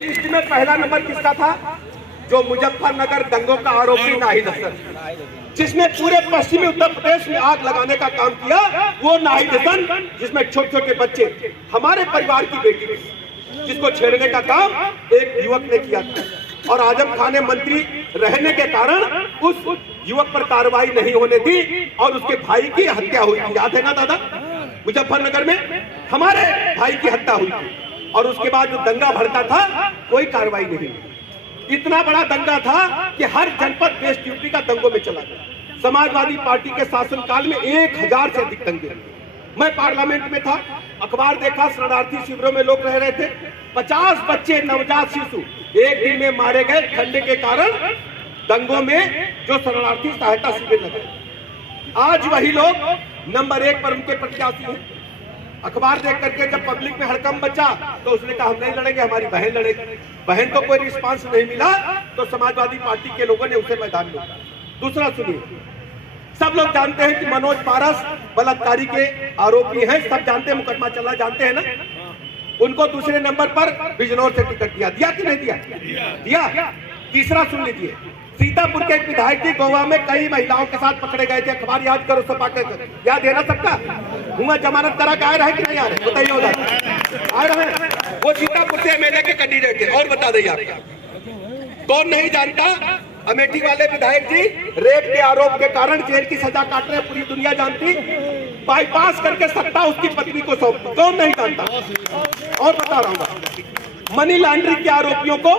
इसमें पहला नंबर किसका था? जो मुजफ्फरनगर दंगों का आरोपी नाहिद हसन, जिसने पूरे पश्चिमी उत्तर प्रदेश में आग लगाने का काम किया, वो नाहिद हसन, जिसमें छोटे छोटे बच्चे, हमारे परिवार की बेटी थी, जिसको छेड़ने का काम एक युवक ने किया था और आजम खान ने मंत्री रहने के कारण उस युवक पर कार्रवाई नहीं होने दी और उसके भाई की हत्या हुई थी। याद है ना दादा? मुजफ्फरनगर में हमारे भाई की हत्या हुई थी और उसके बाद जो दंगा भड़का था कोई कार्रवाई नहीं। इतना बड़ा दंगा था कि हर जनपद वेस्ट यूपी का दंगों में चला गया। समाजवादी पार्टी के शासनकाल में 1000 से अधिक दंगे। मैं पार्लियामेंट में था, अखबार देखा, शरणार्थी शिविरों में लोग रह रहे थे। 50 बच्चे, नवजात शिशु एक दिन में मारे गए ठंड के कारण दंगों में जो शरणार्थी सहायता शिविर लगे। आज वही लोग नंबर 1 पर उनके प्रत्याशी हैं। अखबार देख करके जब पब्लिक में हड़कंप बचा तो उसने कहा हम नहीं लड़ेंगे, हमारी बहन लड़ेगी। बहन को कोई रिस्पांस नहीं मिला तो समाजवादी पार्टी के लोगों ने उसे मैदान में उतारा। दूसरा सुनिए, सब लोग जानते हैं कि मनोज पारस बलात्कारी के आरोपी हैं, सब जानते हैं, मुकदमा चला, जानते हैं ना। उनको दूसरे नंबर पर बिजनौर से टिकट दिया कि नहीं दिया? तीसरा सुन लीजिए, सीतापुर के एक विधायक जी गोवा में कई महिलाओं के साथ पकड़े गए थे। अखबार याद करो, सपा कर याद है ना सबका? हुआ जमानत करा के आए रहे कि नहीं आ रहे? बताइए उधर आ रहे हैं। वो सीतापुर से एमएलए के कैंडिडेट थे। और बता दें आपका कौन नहीं जानता, अमेठी वाले विधायक जी रेप के आरोप के कारण जेल की सजा काट रहे, पूरी दुनिया जानती। बाईपास करके सत्ता उसकी पत्नी को सौंप, कौन नहीं जानता? और बता रहा हूँ, मनी लॉन्ड्रिंग के आरोपियों को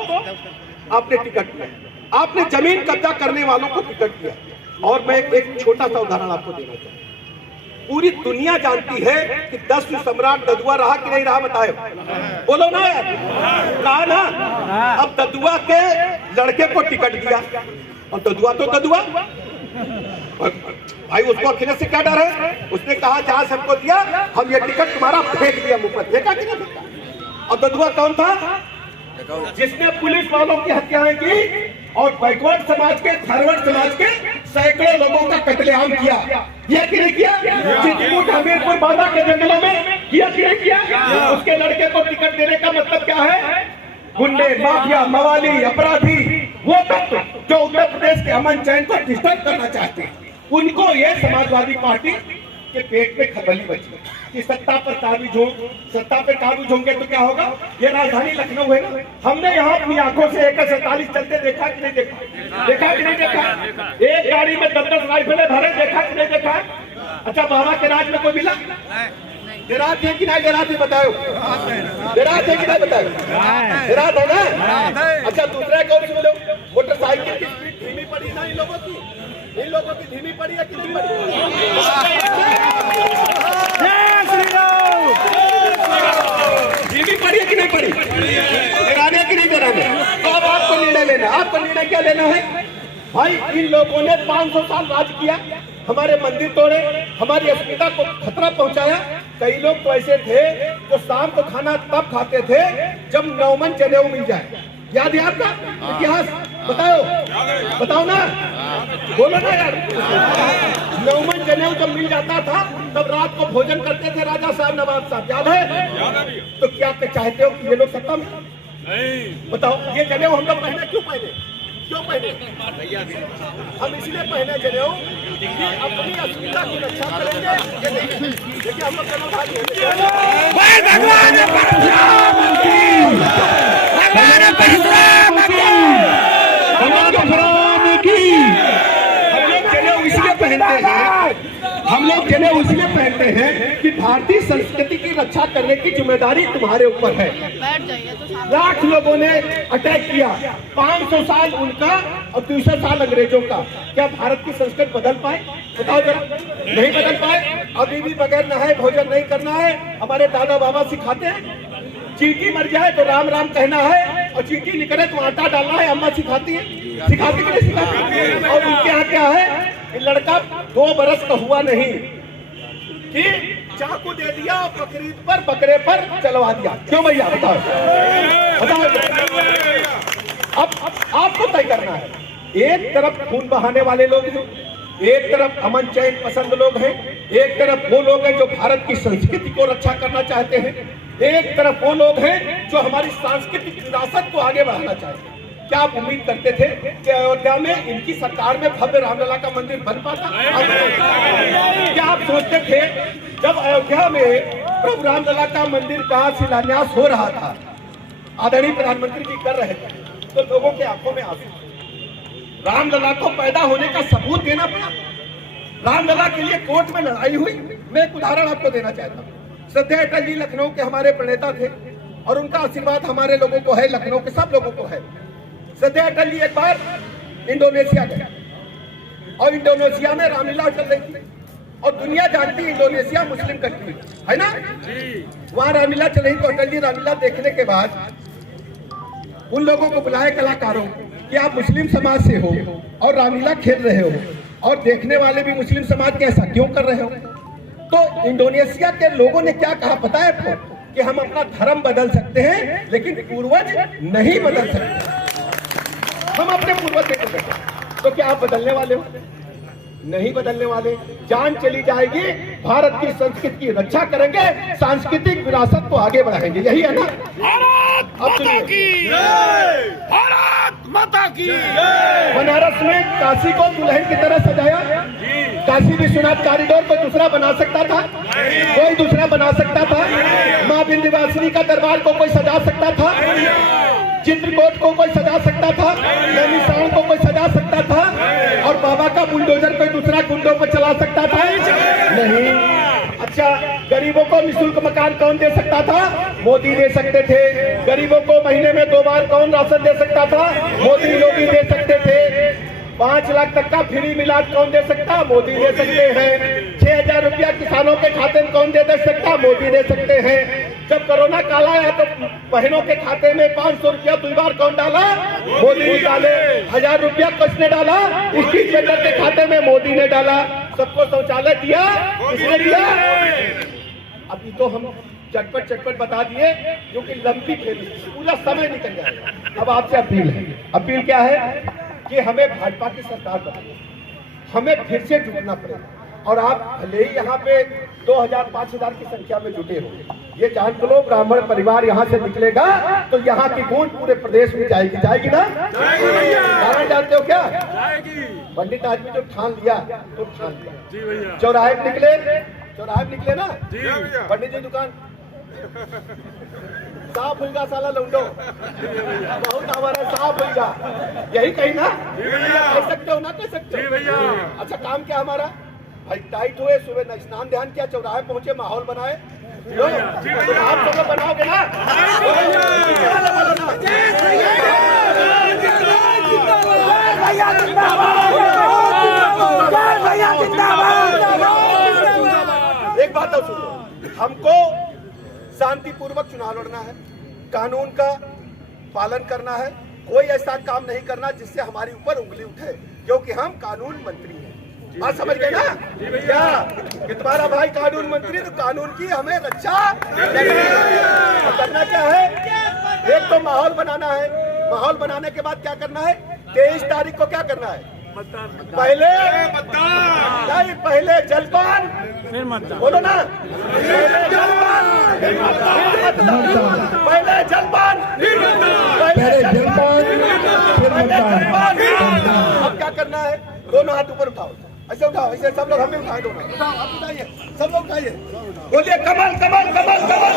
आपने टिकट दिया, आपने जमीन कब्जा करने वालों को टिकट दिया। और मैं एक छोटा सा उदाहरण आपको देना चाहता हूँ। पूरी दुनिया जानती है कि 10 सम्राट ददुआ रहा कि नहीं रहा, बताए? बोलो ना यार, रहा ना। अब ददुआ के लड़के को टिकट दिया और ददुआ तो ददुआ भाई, उसको अखिलेश से क्या डर है? उसने कहा जहां से हमको दिया हम ये टिकट तुम्हारा फेंक दिया, मुंह पर फेंका कि नहीं फेंका? और ददुआ कौन था? जिसने पुलिस वालों की हत्याएं की और बैकवर्ड समाज के, फॉरवर्ड समाज के सैकड़ों लोगों का कत्लेआम किया कि नहीं किया? चित्रकूट, हमीरपुर, बांदा के जंगलों में किया कि नहीं किया? उसके लड़के को टिकट देने का मतलब क्या है? गुंडे, माफिया, मवाली, अपराधी, वो तत्व जो उत्तर प्रदेश के अमन चैन को डिस्टर्ब करना चाहते हैं, उनको ये समाजवादी पार्टी के पेट में खबली बची कि सत्ता पे काबू होंगे तो क्या होगा? ये राजधानी लखनऊ है ना, हमने यहाँ अपनी आंखों से AK-47 चलते देखा कि नहीं देखा कि नहीं देखा? एक गाड़ी में 10-10 राइफलें भरे, देखा कि नहीं देखा? अच्छा, बाबा के राज में कोई मिला? डेरात है कि नहीं डेरात है? बताओ, डेरात है कि नहीं? बताओ, डेरात है ना? अच्छा, दूसरा कौन सुन लो, मोटरसाइकिल की स्पीड धीमी पड़ी ना इन लोगों की धीमी पड़ी है कि नहीं पड़ी? धीमी पड़ी है कि नहीं पड़ी? डराने कि नहीं डराने? तो अब आपको निर्णय लेना। आपको निर्णय क्या लेना है भाई? इन लोगों ने 500 साल राज किया, हमारे मंदिर तोड़े, हमारी अस्मिता को खतरा पहुंचाया। कई लोग तो ऐसे थे जो शाम को खाना तब खाते थे जब 9 मन जनेऊ मिल जाए। याद है आपका इतिहास? बताओ ना, बोलो ना यार। 9 मन जनेऊ जब मिल जाता था तब रात को भोजन करते थे राजा साहब, नवाब साहब। याद है? तो क्या चाहते हो कि ये लोग सत्ता में? बताओ, ये जनेऊ हम लोग पहने क्यों पहने? हम इसलिए पहने जनेऊ कि अपनी अस्मिता की रक्षा करेंगे। देखिए हम लोग जनेऊ इसलिए पहनते हैं कि भारतीय संस्कृति की रक्षा करने की जिम्मेदारी तुम्हारे ऊपर है। लाख लोगों ने अटैक किया, 500 साल उनका और 200 साल अंग्रेजों का। क्या भारत की संस्कृति बदल पाए? बताओ जरा, नहीं बदल पाए। अभी भी बगैर नहाए भोजन नहीं करना है, हमारे दादा बाबा सिखाते हैं। चींटी मर जाए तो राम राम कहना है और चींटी निकले तो आटा डालना है, अम्मा सिखाती है कि नहीं सिखाती? और उनके यहाँ क्या है कि लड़का 2 बरस का हुआ नहीं कि चाकू दे दिया और बकरीद पर, बकरे पर चलवा दिया। क्यों भैया? बताओ। अब आपको तय करना है। एक तरफ खून बहाने वाले लोग हैं, एक तरफ अमन चैन पसंद लोग हैं, एक तरफ वो लोग हैं जो भारत की संस्कृति को रक्षा करना चाहते हैं। एक तरफ वो लोग हैं जो हमारी सांस्कृतिक विरासत को आगे बढ़ाना चाहते हैं। क्या आप उम्मीद करते थे कि अयोध्या में इनकी सरकार में भव्य रामलला का मंदिर बन पाता? क्या आप सोचते थे जब अयोध्या में प्रभु रामलला का मंदिर का शिलान्यास हो रहा था, आदरणीय प्रधानमंत्री जी कर रहे थे, तो लोगों के आंखों में आंसू? रामलला को पैदा होने का सबूत देना पड़ा। रामलला के लिए कोर्ट में लड़ाई हुई। मैं एक उदाहरण आपको देना चाहता हूँ। श्रद्धेय अटल जी लखनऊ के हमारे प्रणेता थे और उनका आशीर्वाद हमारे लोगों को है, लखनऊ के सब लोगों को है। श्रद्धेय अटल जी एक बार इंडोनेशिया गए और इंडोनेशिया में रामलीला चल रही थी और दुनिया जानती है इंडोनेशिया मुस्लिम कंट्री है ना, वहां रामलीला चल रही। तो अटल जी रामलीला देखने के बाद उन लोगों को बुलाए कलाकारों कि आप मुस्लिम समाज से हो और रामलीला खेल रहे हो और देखने वाले भी मुस्लिम समाज के, ऐसा क्यों कर रहे हो? तो इंडोनेशिया के लोगों ने क्या कहा पता है आपको? कि हम अपना धर्म बदल सकते हैं लेकिन पूर्वज नहीं बदल सकते। हम अपने पूर्वज नहीं बदल सकते। तो क्या आप बदलने वाले हो? नहीं बदलने वाले। जान चली जाएगी, भारत की संस्कृति की रक्षा करेंगे, सांस्कृतिक विरासत को आगे बढ़ाएंगे। यही है ना? भारत माता की जय, भारत माता की जय। बनारस में काशी को दुल्हन की तरह सजाया। काशी विश्वनाथ कॉरिडोर को दूसरा बना सकता था? कोई दूसरा बना सकता था? माँ विंध्यवासिनी का दरबार को कोई सजा सकता था? चित्रकूट को कोई सजा सकता था? नैनीताल को कोई सजा सकता था? और बाबा का बुलडोजर कोई दूसरा कुंडों पर चला सकता था? नहीं। अच्छा, गरीबों को निःशुल्क मकान कौन दे सकता था? मोदी दे सकते थे। गरीबों को महीने में 2 बार कौन राशन दे सकता था? मोदी योगी दे सकते थे। 5 लाख तक का फ्री मिलाद कौन दे सकता? मोदी दे सकते हैं। 6,000 रुपया किसानों के खाते में कौन दे सकता? मोदी दे सकते हैं। जब कोरोना काल आया तो बहनों के खाते में 500 रुपया 2 बार कौन डाला? मोदी ने डाले। 1000 रुपया किसने डाला? स्ट्रीट वेंडर के खाते में मोदी ने डाला। सबको शौचालय दिया, किसने दिया? अभी तो हम चटपट बता दिए क्योंकि लंबी खेल पूरा समय निकल गया। अब आपसे अपील है। अपील क्या है कि हमें भाजपा की सरकार बनानी, हमें फिर से जुटना पड़ेगा। और आप भले ही यहाँ पे 2000-5000 की संख्या में जुटे हो, ये जान लो ब्राह्मण परिवार यहाँ से निकलेगा तो यहाँ की गूंज पूरे प्रदेश में जाएगी। जाएगी ना? कारण जानते हो क्या? पंडित आदमी जो ठान लिया तो ठान लिया। चौराहे में निकले ना पंडित जी, दुकान साफ होगा साला लौंडो, बहुत हमारा साफ होगा, यही कही ना? कह सकते हो ना? कह सकते हो। अच्छा, काम क्या हमारा भाई? टाइट हुए, सुबह स्नान ध्यान किया, चौराहे पहुंचे, माहौल बनाए। तो आप सब लोग बनाओगे ना? एक बात और सुनो, हमको शांतिपूर्वक चुनाव लड़ना है, कानून का पालन करना है, कोई ऐसा काम नहीं करना जिससे हमारी ऊपर उंगली उठे, क्योंकि हम कानून मंत्री हैं। बात समझ गए ना? क्या कि तुम्हारा भाई कानून मंत्री, तो कानून की हमें रक्षा करना क्या है? एक तो माहौल बनाना है। माहौल बनाने के बाद क्या करना है? 23 तारीख को क्या करना है? पहले जलपान, फिर मतदान। बोलो ना, पहले जलपान फिर मतदान। पहले जलपान फिर मतदान। अब क्या करना है? दोनों हाथ ऊपर उठाओ, ऐसे उठाओ, ऐसे सब लोग हमें उठाए, दोनों उठाओ, आप उठाइए, सब लोग उठाइए, बोलिए कमल कमल कमल कमल कमल।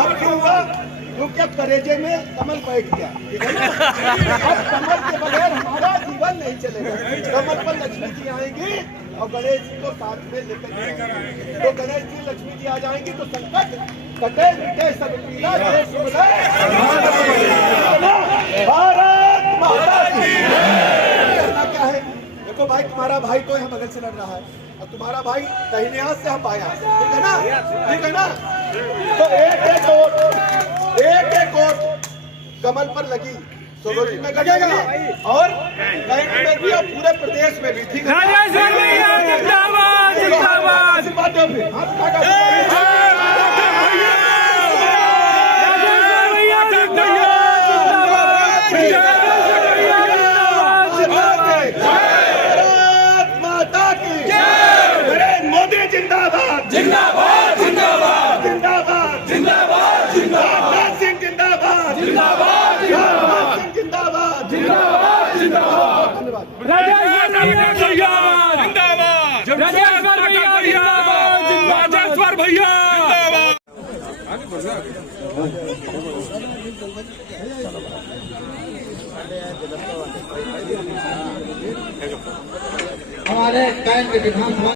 अब क्यों हुआ? क्योंकि करेजे में कमल बैठ गया, ठीक है ना? अब कमल के बगैर हमारा जीवन नहीं चलेगा। कमल पर लक्ष्मी जी आएंगी और गणेश जी को साथ में लेकर जाएंगे। तो गणेश जी लक्ष्मी जी आ जाएंगी तो संकट कटे मिटे सब पीला जय शुभ भारत माता की। करना क्या है? देखो भाई, तुम्हारा भाई तो यहाँ बगल से लड़ रहा है और तुम्हारा भाई दाहिने हाथ से, हम बाएं हाथ से, ठीक है ना? ठीक है ना? तो एक एक वोट कमल पर लगी, सोलोजी में लगेगी और बैंक में भी और पूरे प्रदेश में भी, ठीक है? भारत माता की। राजेश्वर भैया हमारे कैंट विधानसभा